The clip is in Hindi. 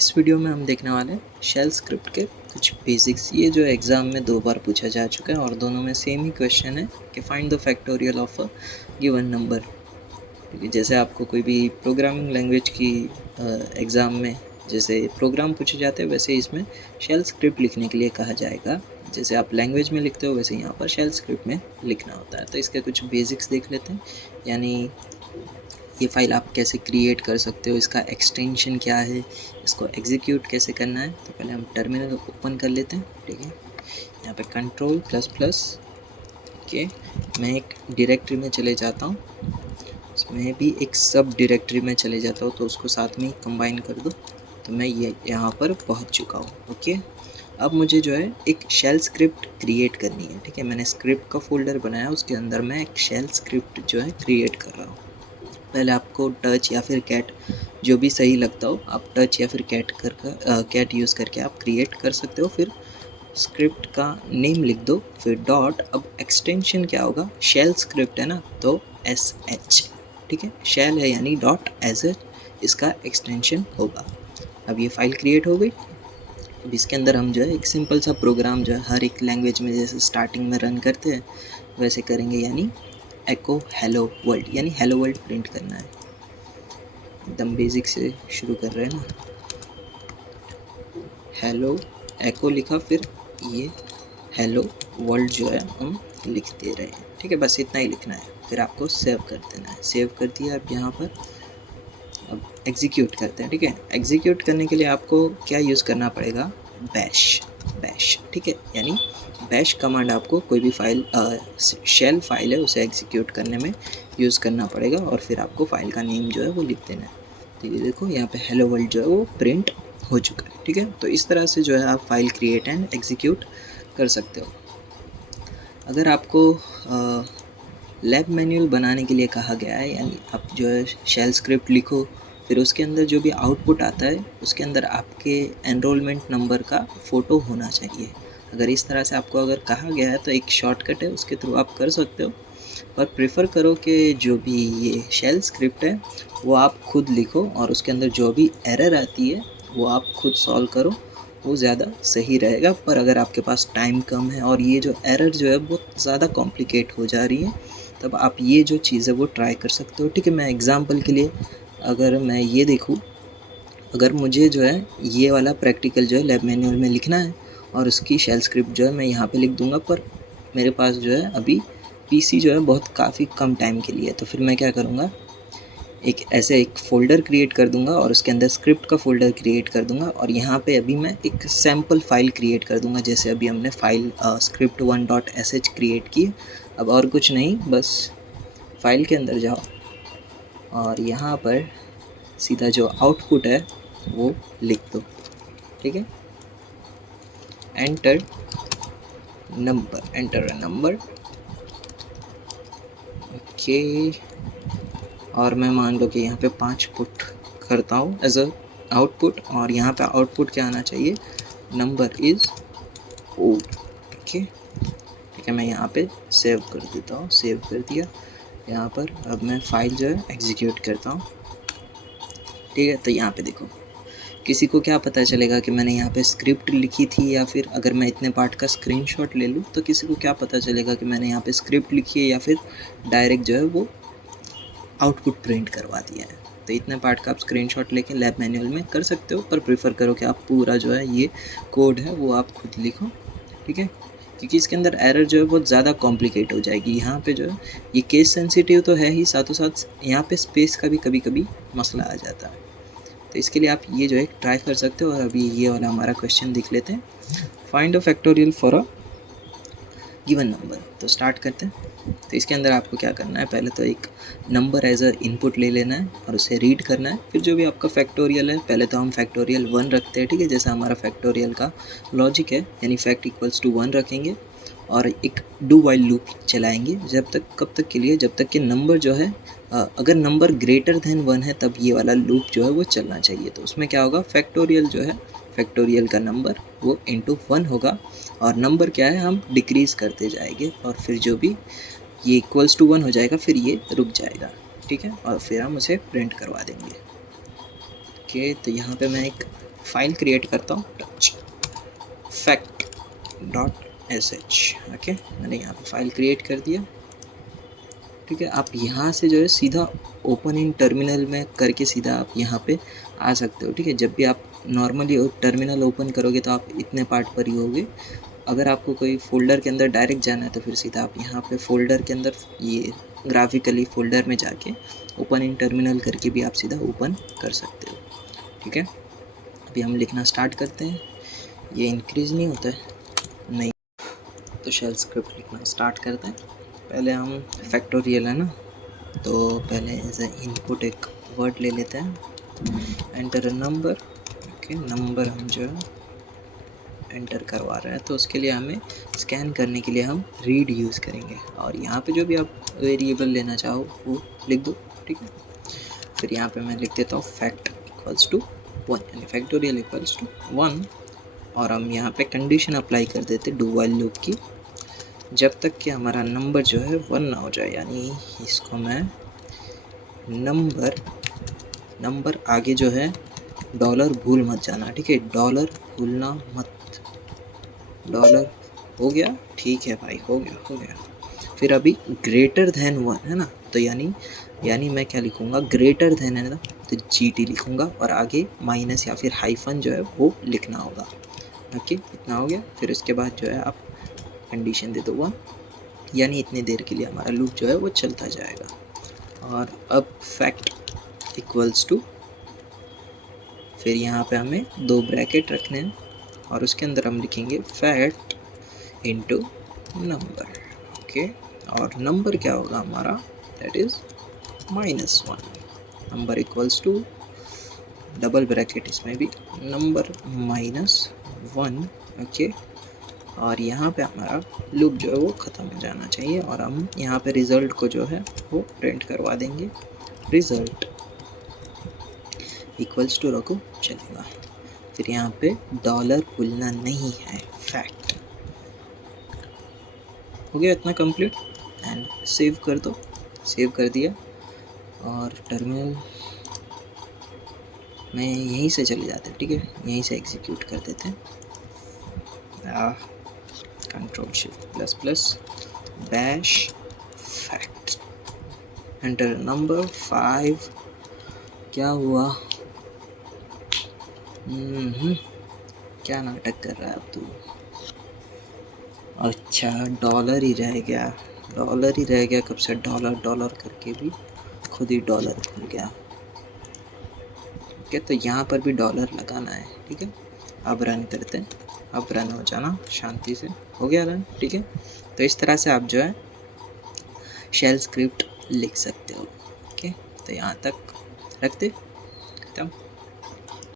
इस वीडियो में हम देखने वाले हैं शेल स्क्रिप्ट के कुछ बेसिक्स। ये जो एग्ज़ाम में 2 बार पूछा जा चुका है और दोनों में सेम ही क्वेश्चन है कि find the factorial of a given number. क्योंकि जैसे आपको कोई भी प्रोग्रामिंग लैंग्वेज की एग्ज़ाम में जैसे प्रोग्राम पूछे जाते हैं, वैसे इसमें शेल स्क्रिप्ट लिखने के लिए कहा जाएगा। जैसे आप लैंग्वेज में लिखते हो वैसे यहाँ पर शेल स्क्रिप्ट में लिखना होता है। तो इसके कुछ बेसिक्स देख लेते हैं, यानी ये फ़ाइल आप कैसे क्रिएट कर सकते हो, इसका एक्सटेंशन क्या है, इसको एग्जीक्यूट कैसे करना है। तो पहले हम टर्मिनल ओपन कर लेते हैं। ठीक है, यहाँ पे कंट्रोल प्लस प्लस के मैं एक डायरेक्टरी में चले जाता हूँ, इसमें भी एक सब डायरेक्टरी में चले जाता हूँ, तो उसको साथ में कंबाइन कर दो। तो मैं ये यहाँ पर पहुँच चुका हूँ। ओके, अब मुझे जो है एक शेल स्क्रिप्ट क्रिएट करनी है। ठीक है, मैंने स्क्रिप्ट का फोल्डर बनाया, उसके अंदर मैं एक शेल स्क्रिप्ट जो है क्रिएट कर रहा हूँ। पहले आपको टच या फिर कैट, जो भी सही लगता हो, आप टच या फिर कैट यूज़ करके आप क्रिएट कर सकते हो। फिर स्क्रिप्ट का नेम लिख दो, फिर डॉट। अब एक्सटेंशन क्या होगा, शेल स्क्रिप्ट है ना, तो SH। ठीक है, शेल है यानी डॉट SH इसका एक्सटेंशन होगा। अब ये फाइल क्रिएट हो गई। अब इसके अंदर हम जो है एक सिंपल सा प्रोग्राम जो है हर एक लैंग्वेज में जैसे स्टार्टिंग में रन करते हैं वैसे करेंगे, यानी एको हेलो वर्ल्ड, यानी हेलो वर्ल्ड प्रिंट करना है। एकदम बेसिक से शुरू कर रहे हैं ना। हेलो एको लिखा, फिर ये हेलो वर्ल्ड जो है हम लिख दे रहे हैं। ठीक है, बस इतना ही लिखना है। फिर आपको सेव कर देना है। सेव कर दिया। अब यहाँ पर अब एग्जीक्यूट करते हैं। ठीक है, एग्जीक्यूट करने के लिए आपको क्या यूज़ करना पड़ेगा, बैश। ठीक है, यानी बैश कमांड आपको कोई भी फाइल शेल फाइल है उसे एग्जीक्यूट करने में यूज़ करना पड़ेगा, और फिर आपको फाइल का नेम जो है वो लिख देना है। तो ये देखो यहाँ पे हेलो वर्ल्ड जो है वो प्रिंट हो चुका है। ठीक है, तो इस तरह से जो है आप फाइल क्रिएट एंड एग्जीक्यूट कर सकते हो। अगर आपको लैब मैनुअल बनाने के लिए कहा गया है, यानी आप जो है शेल स्क्रिप्ट लिखो, फिर उसके अंदर जो भी आउटपुट आता है उसके अंदर आपके एनरोलमेंट नंबर का फ़ोटो होना चाहिए। अगर इस तरह से आपको अगर कहा गया है तो एक शॉर्टकट है, उसके थ्रू आप कर सकते हो। पर प्रेफर करो कि जो भी ये शेल स्क्रिप्ट है वो आप खुद लिखो, और उसके अंदर जो भी एरर आती है वो आप खुद सॉल्व करो, वो ज़्यादा सही रहेगा। पर अगर आपके पास टाइम कम है और ये जो एरर जो है बहुत ज़्यादा कॉम्प्लिकेट हो जा रही है, तब आप ये जो चीज़ है वो ट्राई कर सकते हो। ठीक है, मैं एग्ज़ाम्पल के लिए अगर मैं ये देखूँ, अगर मुझे जो है ये वाला प्रैक्टिकल जो है लैब मैनुअल में लिखना है और उसकी शेल स्क्रिप्ट जो है मैं यहाँ पे लिख दूँगा, पर मेरे पास जो है अभी पीसी जो है बहुत काफ़ी कम टाइम के लिए, तो फिर मैं क्या करूँगा, एक फ़ोल्डर क्रिएट कर दूँगा और उसके अंदर स्क्रिप्ट का फ़ोल्डर क्रिएट कर दूँगा, और यहाँ पे अभी मैं एक सैम्पल फ़ाइल क्रिएट कर दूँगा। जैसे अभी हमने फ़ाइल script1.sh क्रिएट की। अब और कुछ नहीं, बस फाइल के अंदर जाओ और यहाँ पर सीधा जो आउटपुट है वो लिख दो। ठीक है, एंटर अ नंबर। ओके, और मैं मान लो कि यहाँ पे 5 पुट करता हूँ एज अ आउटपुट, और यहाँ पे आउटपुट क्या आना चाहिए, नंबर इज़ ओड। ओके, ठीक है, मैं यहाँ पे सेव कर देता हूँ। सेव कर दिया यहाँ पर। अब मैं फाइल जो है एग्जीक्यूट करता हूँ। ठीक है, तो यहाँ पे देखो, किसी को क्या पता चलेगा कि मैंने यहाँ पे स्क्रिप्ट लिखी थी, या फिर अगर मैं इतने पार्ट का स्क्रीनशॉट ले लूँ तो किसी को क्या पता चलेगा कि मैंने यहाँ पे स्क्रिप्ट लिखी है या फिर डायरेक्ट जो है वो आउटपुट प्रिंट करवा दिया है। तो इतने पार्ट का आप स्क्रीनशॉट लेके लैब मैनुअल में कर सकते हो, पर प्रेफर करो कि आप पूरा जो है ये कोड है वो आप खुद लिखो। ठीक है, क्योंकि इसके अंदर एरर जो है बहुत ज़्यादा कॉम्प्लिकेट हो जाएगी। यहाँ पे जो है ये केस सेंसिटिव तो है ही, साथों साथ यहाँ पे स्पेस का भी कभी कभी मसला आ जाता है। तो इसके लिए आप ये जो है ट्राई कर सकते हो। और अभी ये वाला हमारा क्वेश्चन देख लेते हैं, find a factorial for a given number. तो स्टार्ट करते हैं। तो इसके अंदर आपको क्या करना है, पहले तो एक नंबर एज अ इनपुट ले लेना है और उसे रीड करना है। फिर जो भी आपका फैक्टोरियल है, पहले तो हम फैक्टोरियल 1 रखते हैं। ठीक है, जैसा हमारा फैक्टोरियल का लॉजिक है, यानी फैक्ट इक्वल्स टू 1 रखेंगे और एक डू वाइल लूप चलाएंगे। कब तक के लिए, जब तक कि नंबर जो है अगर नंबर ग्रेटर देन 1 है तब ये वाला लूप जो है वो चलना चाहिए। तो उसमें क्या होगा, फैक्टोरियल जो है, फैक्टोरियल का नंबर वो इंटू 1 होगा, और नंबर क्या है हम डिक्रीज़ करते जाएंगे, और फिर जो भी ये इक्वल्स टू 1 हो जाएगा फिर ये रुक जाएगा। ठीक है, और फिर हम उसे प्रिंट करवा देंगे। ओके, तो यहाँ पे मैं एक फाइल क्रिएट करता हूँ, टच fact.sh। ओके, मैंने यहाँ पे फाइल क्रिएट कर दिया। ठीक है, आप यहाँ से जो है सीधा ओपन इन टर्मिनल में करके सीधा आप यहाँ पे आ सकते हो। ठीक है, जब भी आप नॉर्मली टर्मिनल ओपन करोगे तो आप इतने पार्ट पर ही होगे। अगर आपको कोई फ़ोल्डर के अंदर डायरेक्ट जाना है तो फिर सीधा आप यहाँ पे फ़ोल्डर के अंदर ये ग्राफिकली फ़ोल्डर में जाके ओपन इन टर्मिनल करके भी आप सीधा ओपन कर सकते हो। ठीक है, अभी हम लिखना स्टार्ट करते हैं। ये इंक्रीज़ नहीं होता है, नहीं तो शेल स्क्रिप्ट लिखना स्टार्ट करते हैं। पहले हम फैक्टोरियल है ना, तो पहले एज ए इनपुट एक वर्ड ले लेते हैं, enter a number. Okay, number हम जो है एंटर करवा रहे हैं तो उसके लिए हमें स्कैन करने के लिए हम रीड यूज़ करेंगे, और यहाँ पे जो भी आप वेरिएबल लेना चाहो वो लिख दो। ठीक है, फिर यहाँ पे मैं लिख देता हूँ फैक्ट इक्वल्स टू 1, यानी फैक्टोरियल इक्वल्स टू 1, और हम यहाँ पे कंडीशन अप्लाई कर देते डू वाइल लूप की, जब तक कि हमारा नंबर जो है 1 ना हो जाए। यानी इसको मैं नंबर आगे जो है डॉलर भूल मत जाना। ठीक है, डॉलर भूलना मत। डॉलर हो गया, ठीक है भाई, हो गया। फिर अभी ग्रेटर देन 1 है ना, तो यानी मैं क्या लिखूँगा, ग्रेटर देन है ना तो GT लिखूँगा, और आगे माइनस या फिर हाइफन जो है वो लिखना होगा। ओके, इतना हो गया। फिर उसके बाद जो है आप कंडीशन दे दो 1, यानी इतनी देर के लिए हमारा लूप जो है वो चलता जाएगा। और अब फैक्ट इक्वल्स टू, फिर यहाँ पे हमें 2 ब्रैकेट रखने हैं, और उसके अंदर हम लिखेंगे फैक्ट इंटू नंबर। ओके, और नंबर क्या होगा हमारा, that is -1। Number equals to double bracket इसमें भी नंबर -1। ओके, और यहाँ पे हमारा लूप जो है वो ख़त्म हो जाना चाहिए, और हम यहाँ पे रिज़ल्ट को जो है वो प्रिंट करवा देंगे, रिज़ल्ट इक्वल्स टू रखो चलेगा। फिर यहाँ पे डॉलर भूलना नहीं है, फैक्ट। हो गया इतना कंप्लीट, एंड सेव कर दो। सेव कर दिया, और टर्मिनल में यहीं से चले जाते हैं। ठीक है, यहीं से एग्जीक्यूट कर देते हैं, Ctrl++ bash fact, enter number 5। क्या हुआ, क्या नाटक कर रहा है अब तू। अच्छा, डॉलर ही रह गया कब से, डॉलर करके भी खुद ही डॉलर भूल गया। ठीक है, तो यहाँ पर भी डॉलर लगाना है। ठीक है, अब रन करते हैं, अब रन हो जाना शांति से, हो गया रन। ठीक है, तो इस तरह से आप जो है शेल स्क्रिप्ट लिख सकते हो। ओके, तो यहाँ तक रखते, खत्म।